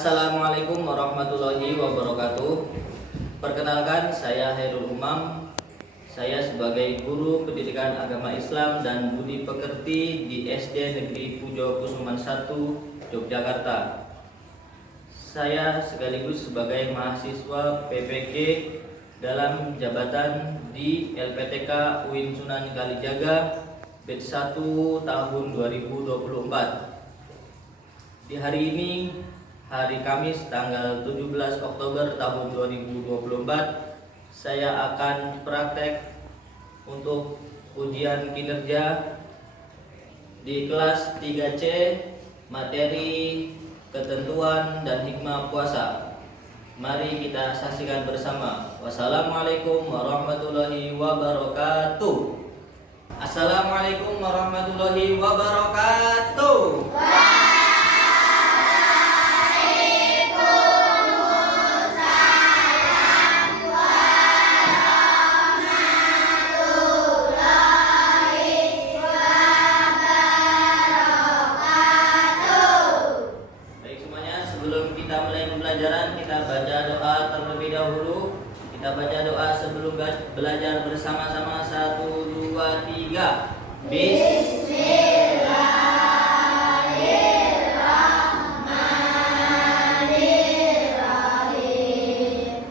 Assalamualaikum warahmatullahi wabarakatuh. Perkenalkan, saya Hairul Umam. Saya sebagai guru pendidikan agama Islam dan budi pekerti di SD Negeri Pujo Kusuman 1, Yogyakarta. Saya sekaligus sebagai mahasiswa PPG dalam jabatan di LPTK UIN Sunan Kalijaga batch 1 tahun 2024. Di hari ini, hari Kamis tanggal 17 Oktober tahun 2024, saya akan praktek untuk ujian kinerja di kelas 3C materi ketentuan dan hikmah puasa. Mari kita saksikan bersama. Wassalamualaikum warahmatullahi wabarakatuh. Assalamualaikum warahmatullahi wabarakatuh. Sebelum kita mulai pembelajaran, kita baca doa terlebih dahulu. Kita baca doa sebelum belajar bersama-sama. 1, 2, 3. Bismillahirrahmanirrahim.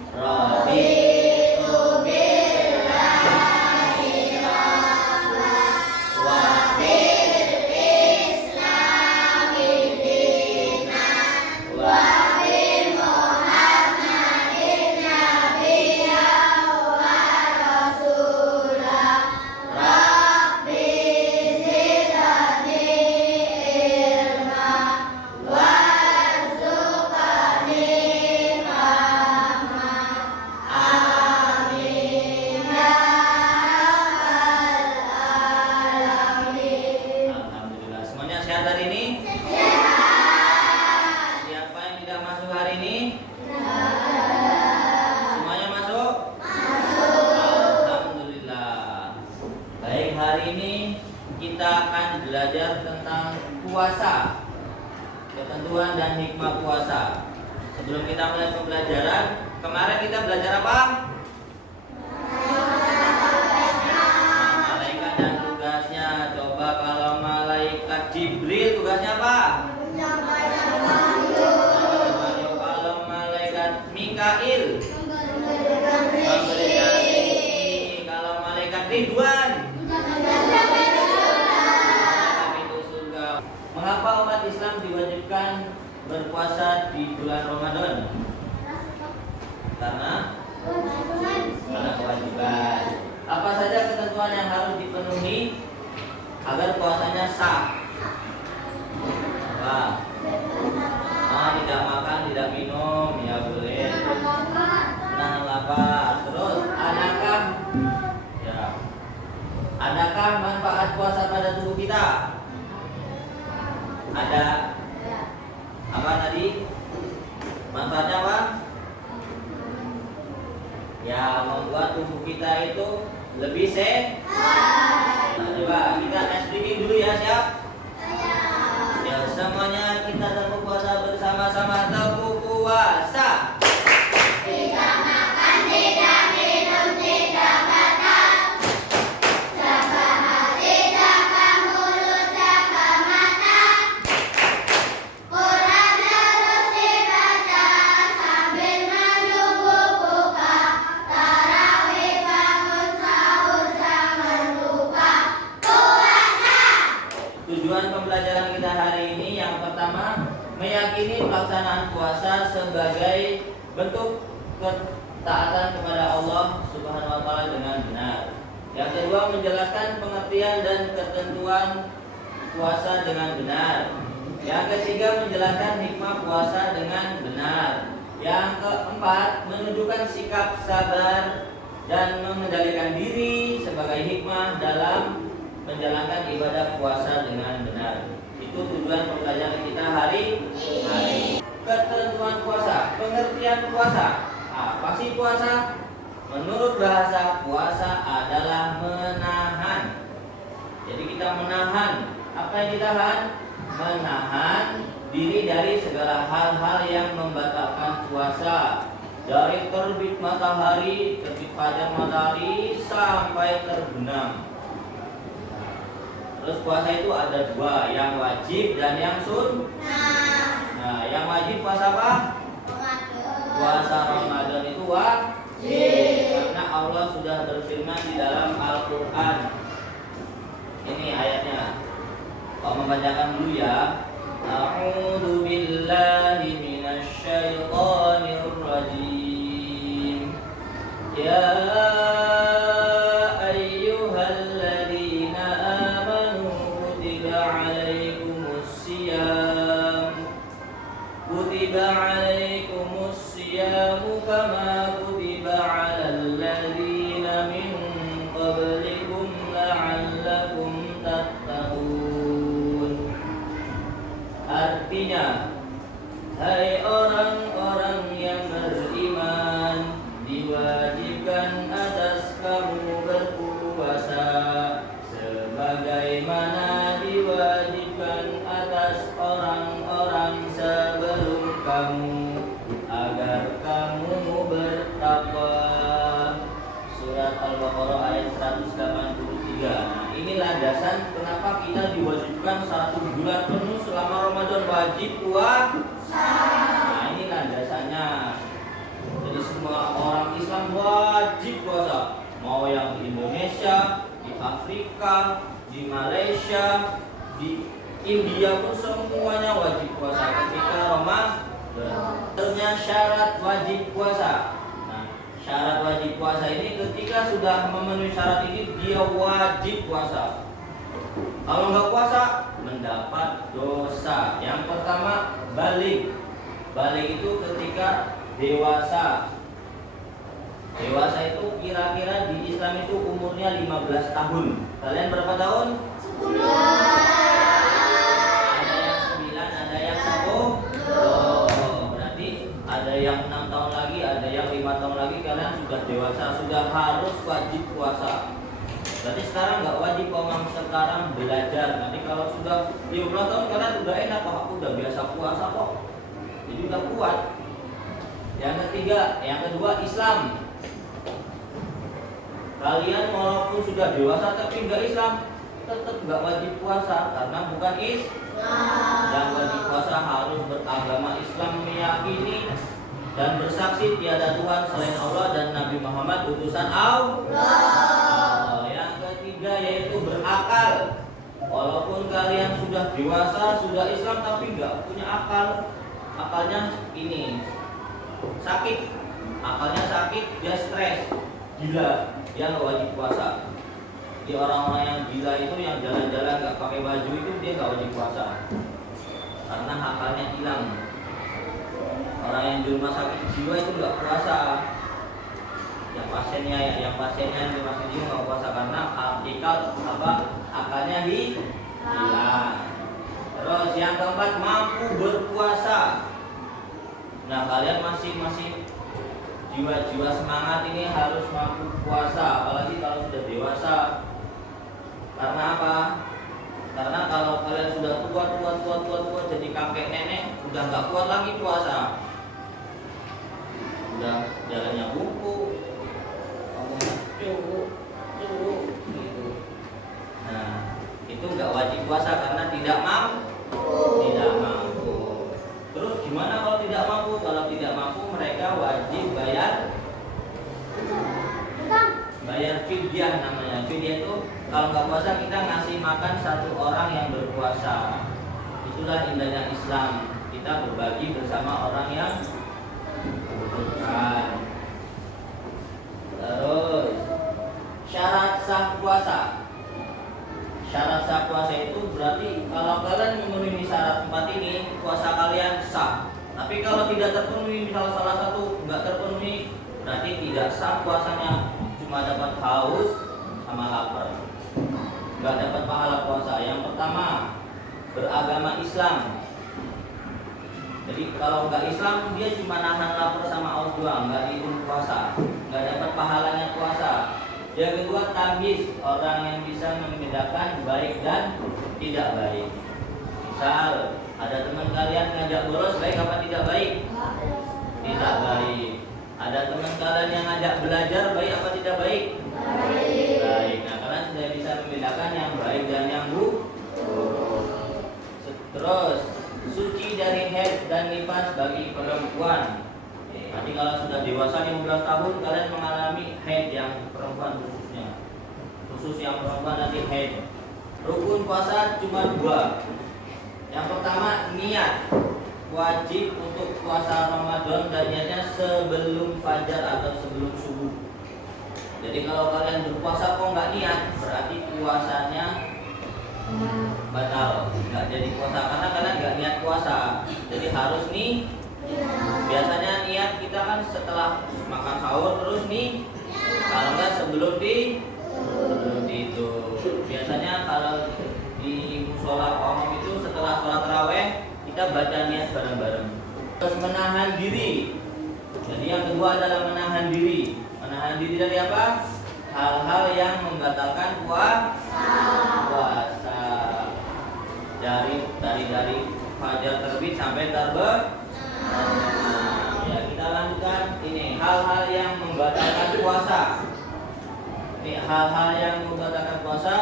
Raditu billahi rabban wa bil islami dinan wa bi Muhammadin nabiyyan wa rasulah. Rabbi zidni ilma warzuqni fahma. Amin ya rabbal alamin. Alhamdulillah. Semuanya sehat hari ini? Siapa yang tidak masuk hari ini? Semuanya masuk? Alhamdulillah. Baik, hari ini kita akan belajar tentang puasa, ketentuan dan hikmah puasa. Sebelum kita mulai pembelajaran, kemarin kita belajar apa? Malaikat dan tugasnya. Coba kalau malaikat Jibril tugasnya apa? Kalau malaikat Mikail memberikan rezeki. Kalau malaikat Ridwan pintu surga. Mengapa umat Islam diwajibkan berpuasa di bulan Ramadan? Karena kewajiban. Apa saja ketentuan yang harus dipenuhi agar puasanya sah? Apa? Tidak makan, tidak minum, ya boleh. Nahan lapar. Terus adakah manfaat puasa pada tubuh kita? Ada. Apa tadi? Manfaatnya apa? Ya, membuat tubuh kita itu lebih sehat. Nah, coba kita speaking dulu ya, siap? Ya, semuanya kita tepuk puasa bersama-sama. Tepuk puasa. Tidak makan, tidak minum, tidak batal. Jaga hati, jaga mulut, jaga mata. Quran harus dibaca sambil menunggu buka. Tarawih bangun sahur jangan lupa. Puasa. Tujuan pembelajaran kita hari ini yang pertama, meyakini pelaksanaan puasa sebagai bentuk ketaatan kepada Allah Subhanahu wa taala dengan benar. Yang kedua, menjelaskan pengertian dan ketentuan puasa dengan benar. Yang ketiga, menjelaskan hikmah puasa dengan benar. Yang keempat, menunjukkan sikap sabar dan mengendalikan diri sebagai hikmah dalam menjalankan ibadah puasa dengan benar. Itu tujuan pembelajaran kita hari ini. Ketentuan puasa, pengertian puasa. Apa sih puasa? Menurut bahasa, puasa adalah menahan. Jadi kita menahan. Apa yang ditahan? Menahan diri dari segala hal-hal yang membatalkan puasa, dari terbit matahari, terbit fajar matahari sampai terbenam. Terus puasa itu ada dua, yang wajib dan yang sunnah. Nah, yang wajib puasa apa? Puasa Ramadan itu wajib, karena Allah sudah berfirman di dalam Al-Quran. Ini ayatnya. Kau membacakan dulu ya. A'udzu billahi minasy syaithanir rajim. Ya ayyuhalladzina amanu kutiba 'alaikumus siyam. Kutiba 'alaikumus siyam kama kutiba 'alal ladzina min qablikum la'allakum tattaqun. Artinya, hai orang-orang yang beriman, diwajibkan atas kamu berpuasa sebagaimana diwajibkan atas orang-orang sebelum kamu, agar kamu bertakwa. Surat Al-Baqarah ayat 183. Nah, ini landasan kenapa kita diwajibkan 1 bulan penuh selama Ramadan wajib puasa. Nah, ini landasannya. Jadi semua orang Islam wajib puasa. Mau yang di Indonesia, di Afrika, di Malaysia, di India pun semuanya wajib puasa ketika Ramadan. Ternyata syarat wajib puasa. Syarat wajib puasa ini ketika sudah memenuhi syarat ini dia wajib puasa. Kalau nggak puasa mendapat dosa. Yang pertama balik. Balik itu ketika dewasa. Dewasa itu kira-kira di Islam itu umurnya 15 tahun. Kalian berapa tahun? 10. Ada yang 9, ada yang 10. Berarti ada yang 6 tahun lagi, ada yang 5 tahun lagi kalian sudah dewasa, sudah harus wajib puasa. Berarti sekarang nggak wajib, kalau sekarang belajar. Nanti kalau sudah 15 tahun kalian udah enak, kok aku udah biasa puasa kok. Jadi udah kuat. Yang kedua Islam. Kalian walaupun sudah dewasa tapi nggak Islam, tetap nggak wajib puasa karena bukan Islam. Yang wajib puasa harus beragama Islam, meyakini dan bersaksi tiada Tuhan selain Allah dan Nabi Muhammad utusan Allah. Yang ketiga yaitu berakal. Walaupun kalian sudah dewasa, sudah Islam tapi nggak punya akal, akalnya ini sakit, akalnya sakit, dia stres, gila, dia nggak wajib puasa. Di orang-orang yang gila itu yang jalan-jalan nggak pakai baju itu dia nggak wajib puasa karena akalnya hilang. Orang yang di rumah sakit jiwa itu nggak puasa. Yang pasiennya di rumah sakit jiwa nggak puasa karena akalnya hilang. Terus yang keempat mampu berpuasa. Nah, kalian masih jiwa-jiwa semangat ini harus mampu puasa, apalagi kalau sudah dewasa. Karena apa? Karena kalau kalian sudah tua jadi kakek nenek, udah nggak kuat lagi puasa. Udah jalannya buku, cukup gitu. Nah, itu nggak wajib puasa karena tidak mampu. Terus gimana kalau tidak mampu? Kalau tidak mampu mereka wajib bayar fidyah namanya. Fidyah itu kalau nggak puasa kita ngasih makan satu orang yang berpuasa. Itulah indahnya Islam. Kita berbagi bersama orang yang membutuhkan. Terus syarat sah puasa. Syarat sah puasa itu berarti kalau kalian memenuhi syarat 4 ini, puasa kalian sah. Tapi kalau tidak terpenuhi, misal salah satu nggak terpenuhi, berarti tidak sah puasanya, cuma dapat haus sama lapar, nggak dapat pahala puasa. Yang pertama beragama Islam. Jadi kalau nggak Islam dia cuma nahan lapar sama haus doang, nggak dihitung puasa, nggak dapat pahalanya puasa. Yang kedua tamyiz, orang yang bisa membedakan baik dan tidak baik. Misal ada teman kalian ngajak bolos, baik apa tidak baik? Tidak baik. Ada teman kalian yang ngajak belajar, baik apa tidak baik? Baik. Nah, kalian sudah bisa membedakan yang baik dan yang buruk. Terus, suci dari haid dan nifas bagi perempuan. Nanti kalau sudah dewasa 15 tahun, kalian mengalami haid yang perempuan khususnya. Khusus yang perempuan nanti haid. Rukun puasa cuma 2. Yang pertama, niat. Wajib untuk puasa Ramadan dan niatnya sebelum fajar atau sebelum subuh. Jadi kalau kalian berpuasa kok nggak niat, berarti puasanya batal, nggak jadi puasa karena kalian nggak niat puasa. Jadi harus nih, biasanya niat kita kan setelah makan sahur terus nih, kalau nggak sebelum itu. Biasanya kalau di musola umum itu setelah sholat taraweh kita baca niat bareng-bareng. Terus menahan diri. Jadi yang kedua adalah menahan diri. Menahan diri dari apa? Hal-hal yang membatalkan puasa. Dari fajar terbit sampai terbenam. Ya, kita lanjutkan ini hal-hal yang membatalkan puasa. Ini hal-hal yang membatalkan puasa.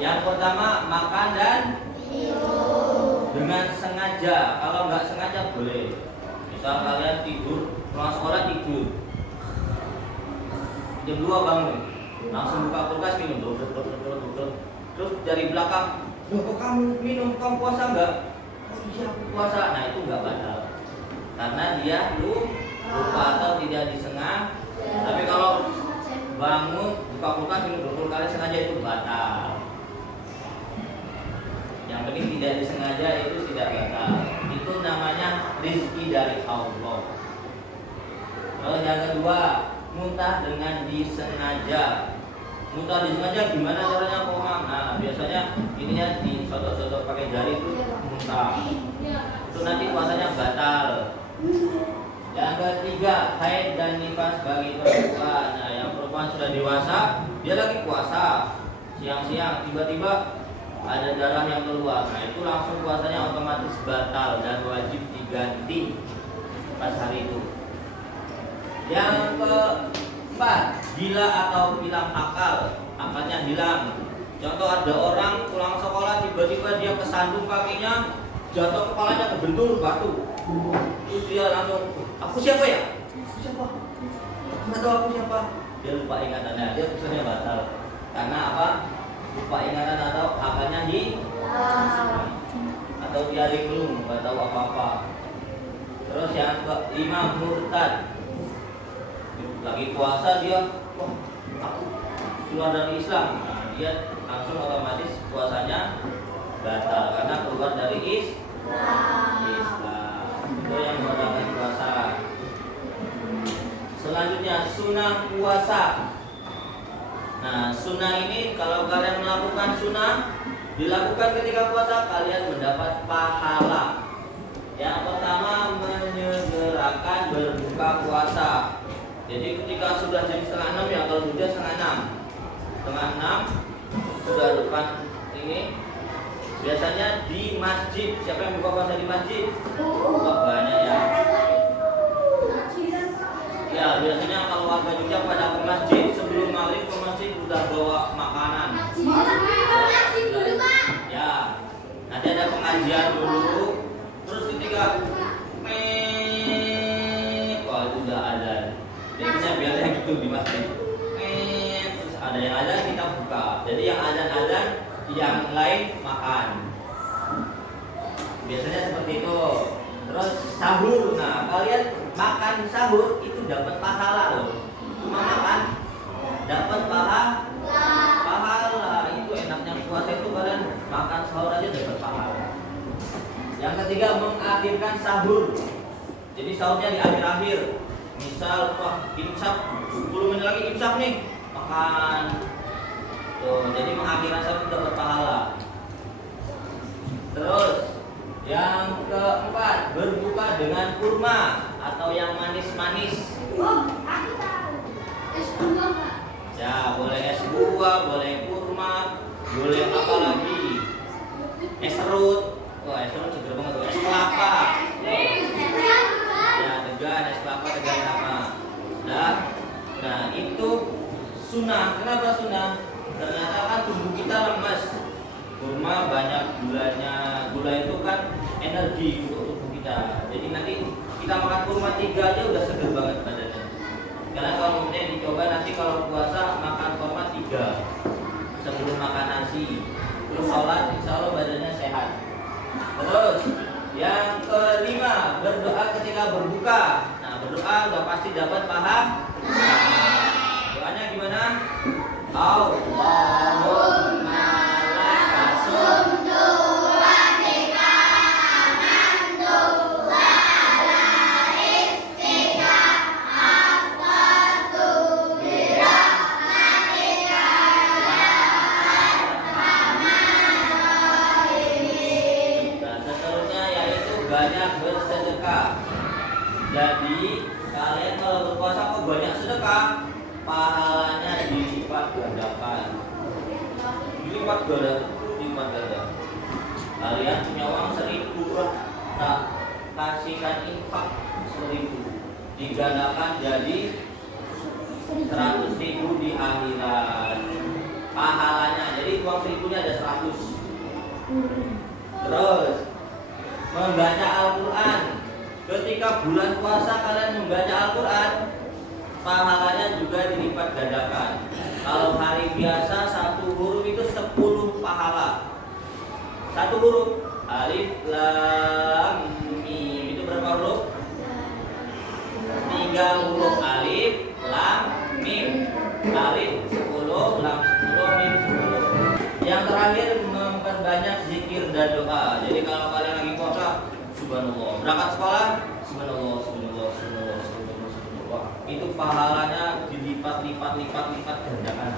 Yang pertama, makan dan minum dengan sengaja. Kalau nggak sengaja boleh. Misal kalian tidur, pulang sekolah tidur, jam 2 bangun, langsung buka kulkas minum, terus dari belakang, loh kok kamu minum, kamu puasa nggak? Oh iya aku puasa. Nah itu nggak batal, karena dia lupa atau tidak disengaja. Tapi kalau bangun, buka kulkas minum 20 kali sengaja itu batal. Yang penting tidak disengaja itu tidak batal. Itu namanya rizki dari Allah. Terus yang kedua, muntah dengan disengaja. Muntah disengaja gimana caranya Komang? Nah biasanya ininya disodok-sodok pakai jari itu muntah. Itu nanti puasanya batal. Yang ketiga, haid dan nifas bagi perempuan. Nah yang perempuan sudah dewasa, dia lagi puasa siang-siang, tiba-tiba ada darah yang keluar. Nah itu langsung puasanya otomatis batal dan wajib diganti pas hari itu. Yang keempat, gila atau hilang akal. Akalnya hilang. Contoh ada orang pulang sekolah tiba-tiba dia kesandung kakinya, jatuh kepalanya kebentur batu. Terus dia langsung, aku siapa ya? Aku siapa? Nggak tahu aku siapa. Dia lupa ingatannya, dia puasanya batal. Karena apa? Lupa ingatan atau akalnya hilang. Atau dia linglung, nggak tahu apa-apa. Terus yang kelima, murtad. Lagi puasa dia, wah aku keluar dari Islam. Nah, dia langsung otomatis puasanya batal karena keluar dari Islam. Itu yang membatalkan puasa. Selanjutnya sunnah puasa. Nah sunnah ini kalau kalian melakukan sunnah, dilakukan ketika puasa kalian mendapat pahala. Yang pertama, menyegerakan berbuka puasa. Jadi ketika sudah jam 5:30 ya, kalau sudah 5:30, 5:30 sudah depan ini. Biasanya di masjid, siapa yang buka puasa di masjid? Banyak ya. Ya biasanya kalau warga Jogja pada ke masjid, sebelum maghrib ke masjid udah bawa makanan. Ya, nanti ada pengajian dulu. Terus ketika wah itu udah azan. Biasanya gitu di masjid. Terus ada yang azan kita buka. Jadi yang azan, yang lain makan. Biasanya seperti itu. Terus sahur. Nah, kalian makan sahur itu dapat pahala loh. Cuma makan dapat pahala. Itu enaknya puasa itu kalian makan sahur aja dapat pahala. Yang ketiga, mengakhirkan sahur. Jadi sahurnya di akhir-akhir. Misal imsak 10 menit lagi imsak nih, makan. Tuh, jadi mengakhirkan sahur itu dapat pahala. Terus yang keempat, berbuka dengan kurma atau yang manis-manis. Oh, aku tahu. Es buah, Pak. Ya, boleh es buah, boleh kurma, boleh apa lagi? Es serut. sunnah. Kenapa sunnah? Ternyata kan tubuh kita lemas. Kurma banyak gulanya. Gula itu kan energi untuk tubuh kita. Jadi nanti kita makan kurma 3 aja udah seger banget badannya. Karena kalau kemudian dicoba nanti kalau puasa makan kurma 3 sebelum makan nasi. Terus sholat, insya Allah badannya sehat. Terus yang kelima, berdoa ketika berbuka. Nah, berdoa udah pasti dapat pahala. Doanya gimana? Allahumma lakasumtu wa bika amantu wa ala rizqika aftartu bi rahmatika ya arhamar rahimin. Nah, seterusnya yaitu banyak bersedekah. Jadi kalian kalau berpuasa kok banyak sedekah, pahalanya dilipat gandakan. Dilipat ganda. Kalian punya uang 1.000, tak kasihkan infak 1.000, digandakan jadi 100.000 di akhirat. Pahalanya, jadi uang 1.000-nya ada 100. Terus membaca Al-Quran. Ketika bulan puasa kalian membaca Al-Quran, pahalanya juga dilipat gandakan. Kalau hari biasa 1 huruf itu 10 pahala. 1 huruf alif lam mim itu berapa huruf? 3 huruf alif lam mim. Alif 10, lam 10, mim 10. Yang terakhir memperbanyak zikir dan doa. Jadi kalau kalian lagi puasa, subhanallah, berangkat sekolah, subhanallah, subhanallah, subhanallah, subhanallah, subhanallah. Itu pahalanya dilipat gandakan.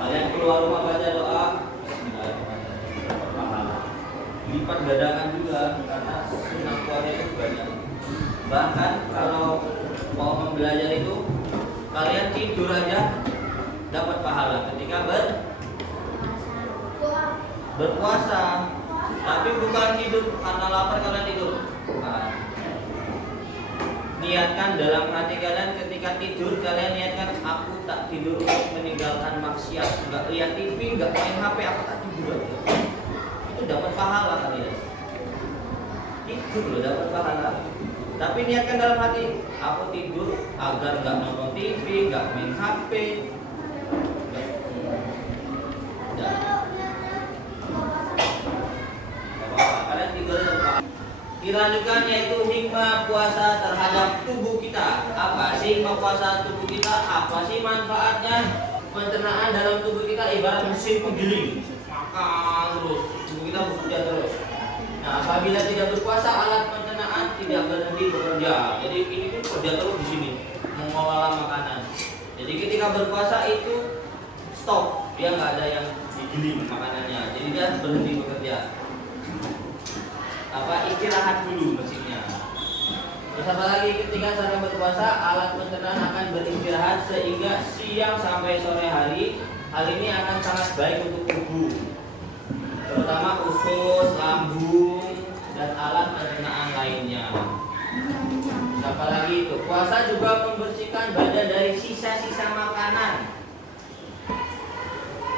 Kalian keluar rumah baca doa, dapat pahala. Dilipat gandakan juga karena sunnah puasa itu banyak. Bahkan kalau mau belajar itu, kalian tidur aja dapat pahala ketika berpuasa. Tapi bukan tidur karena lapar kalian tidur. Bukan. Niatkan dalam hati kalian ketika tidur, kalian niatkan aku tak tidur untuk meninggalkan maksiat, enggak lihat TV, enggak main HP, aku tak tidur aja. Itu dapat pahala kalian. Itu loh dapat pahala. Tapi niatkan dalam hati, aku tidur agar enggak nonton TV, enggak main HP. Kalian tidur apa? Dilanjutkan yaitu hikmah puasa terhadap tubuh kita. Apa sih hikmah puasa tubuh kita? Apa sih manfaatnya? Pencernaan dalam tubuh kita ibarat mesin penggiling, makan terus, tubuh kita bekerja terus. Nah, apabila tidak berpuasa, alat pencernaan tidak berhenti bekerja. Jadi ini pun kerja terus di sini, mengolah makanan. Jadi ketika berpuasa itu stop, dia nggak ada yang digiling makanannya. Jadi dia berhenti bekerja. Istirahat dulu mesinnya. Terus apa lagi, ketika sedang berpuasa alat pencernaan akan beristirahat sehingga siang sampai sore hari. Hal ini akan sangat baik untuk tubuh, terutama usus, lambung, dan alat pencernaan lainnya. Apa lagi itu? Puasa juga membersihkan badan dari sisa-sisa makanan.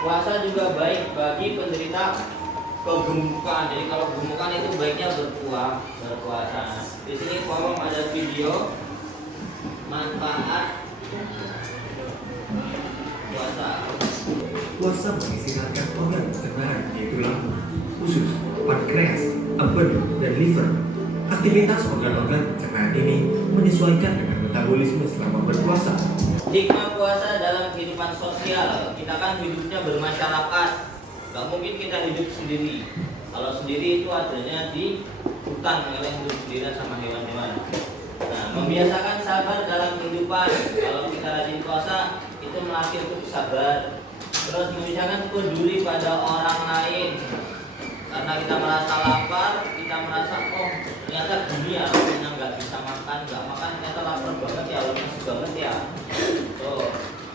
Puasa juga baik bagi penderita kegemukan. Jadi kalau kegemukan itu baiknya berpuasa. Di sini kolom ada video manfaat puasa. Puasa mengistirahatkan organ pencernaan yaitu lambung, usus, pankreas, empedu, dan liver. Aktivitas organ-organ pencernaan ini menyesuaikan dengan metabolisme selama berpuasa. Hikmah puasa dalam kehidupan sosial. Kita kan hidupnya bermasyarakat. Gak mungkin kita hidup sendiri. Kalau sendiri itu adanya di hutan, kalian hidup sendirian sama hewan-hewan. Nah, membiasakan sabar dalam kehidupan. Kalau kita rajin puasa, itu melatih untuk sabar. Terus membiasakan peduli pada orang lain. Karena kita merasa lapar, kita merasa ternyata dunia yang nggak bisa makan, nggak makan, ternyata lapar banget ya, lemas banget ya.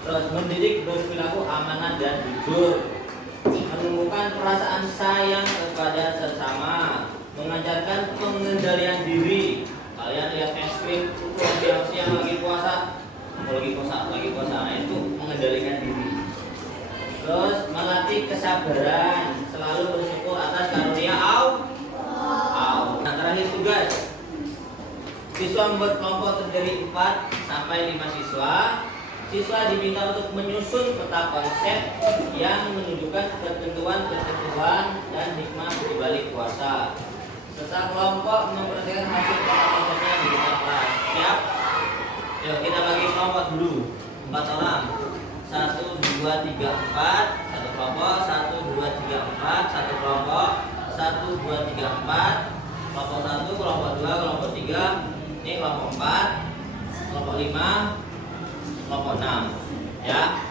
Terus mendidik berperilaku amanah dan jujur. Menumbuhkan perasaan sayang kepada sesama, mengajarkan pengendalian diri. Kalian lihat es krim, siang-siang lagi puasa, nah, itu mengendalikan diri. Terus melatih kesabaran, selalu bersyukur atas karunia Allah. Nah, terakhir tugas. Siswa membuat kelompok terdiri 4 sampai 5 siswa. Siswa diminta untuk menyusun peta konsep yang menunjukkan ketentuan-ketentuan dan hikmah di balik puasa. Serta kelompok memperhatikan hasil peta konsepnya di depan kelas. Siap? Yuk kita bagi kelompok dulu. 4 orang. 1, 2, 3, 4. Satu kelompok. 1, 2, 3, 4. Satu kelompok. 1, 2, 3, 4. Kelompok 1, kelompok 2, kelompok 3. Ini kelompok 4, kelompok 5, kelompok 6. Ya.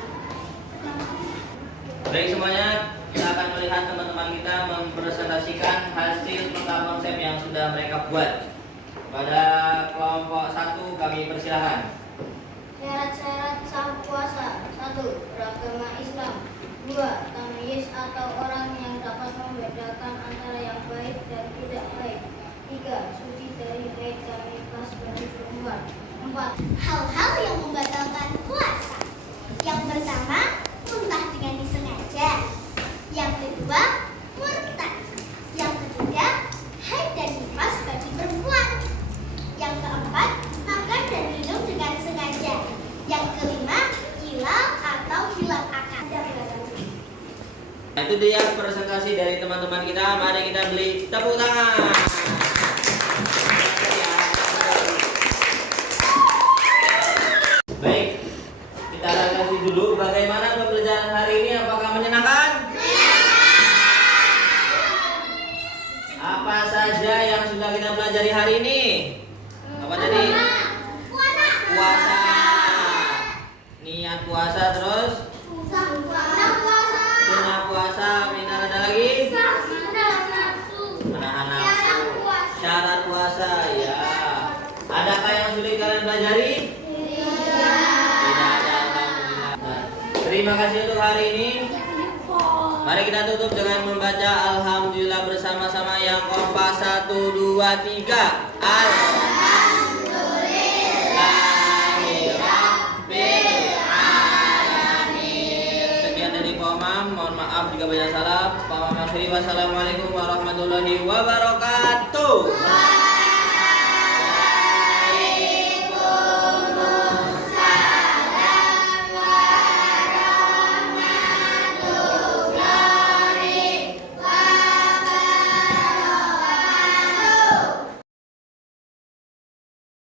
Baik semuanya, kita akan melihat teman-teman kita mempresentasikan hasil peta konsep yang sudah mereka buat. Pada kelompok 1 kami persilahkan. Syarat-syarat sah puasa. 1. Beragama Islam. 2. Tamyiz atau orang yang dapat membedakan antara yang baik dan tidak baik. 3. Suci dari haid dan nifas bagi perempuan. 4. Hal-hal yang membatalkan puasa. Yang pertama, muntah dengan disengaja. Yang kedua, murtad. Yang ketiga, haid dan nifas bagi perempuan. Yang keempat, makan dan minum dengan sengaja. Yang kelima, hilal atau hilal akal. Nah, itu dia presentasi dari teman-teman kita. Mari kita beri tepuk tangan. Baik, kita review dulu bagaimana pembelajaran hari ini. Apakah menyenangkan? Apa saja yang sudah kita pelajari hari ini? Apa tadi? Puasa. Niat puasa, terus sunnah puasa, minta ada lagi? Menahan nafsu. Syarat puasa, ya. Adakah yang sulit kalian pelajari? Tidak ada, alhamdulillah. Nah, terima kasih untuk hari ini. Mari kita tutup dengan membaca alhamdulillah bersama-sama yang kompak. 1, 2, 3. Sekian dari Pomam. Mohon maaf jika banyak salah. Wassalamualaikum warahmatullahi wabarakatuh.